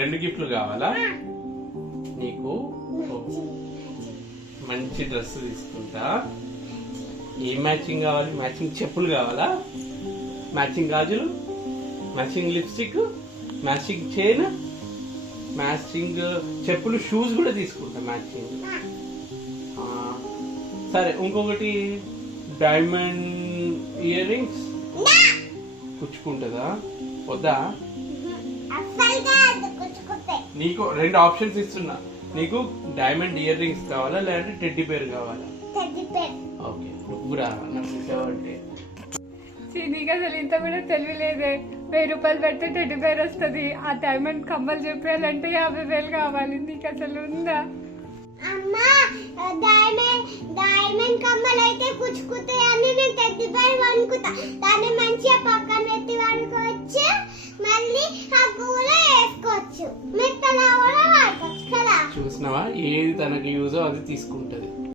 రెండు గిఫ్ట్లు కావాలా నీకు? మంచి డ్రెస్ తీసుకుంటా. ఏం మ్యాచింగ్ కావాలి? మ్యాచింగ్ చెప్పులు కావాలా? మ్యాచింగ్ గాజులు, matching lipstick, matching chain, matching చెప్పులు, షూస్ కూడా తీసుకుంటా మ్యాచింగ్. సరే, ఇంకొకటి డైమండ్ ఇయర్ రింగ్స్ కుచ్చుకుంటుందా? వద్దా? నీకు రెండు ఆప్షన్స్ ఇస్తున్నా. నీకు డైమండ్ ఇయర్ రింగ్స్ కావాలా లేదంటే టెడ్డీ బేర్ కావాలా? ఓకే, నువ్వు కూడా నాకు అంటే నీకు అసలు ఇంత కూడా తెలియలేదే. 1000 రూపాయలు పెడితే టెడ్డీ బేర్ వస్తుంది. ఆ డైమండ్ కమ్మలు చెప్పాలంటే 50,000 కావాలి. నీకు అసలు ఉందా? అమ్మా, డైమండ్ కమ్మలు అయితే కుచ్చుకుతాయి అని నేను టెడ్డీ బేర్ వణుకుతా. దాన్ని మంచిగా పక్కన పెట్టి వణుకోవచ్చు, మళ్ళీ హగ్గు కూడా వేసుకోవచ్చు, మెత్తగా కూడా వాడుకోవచ్చు కదా. చూసినావా? ఏది తనకి యూజో అది తీసుకుంటది.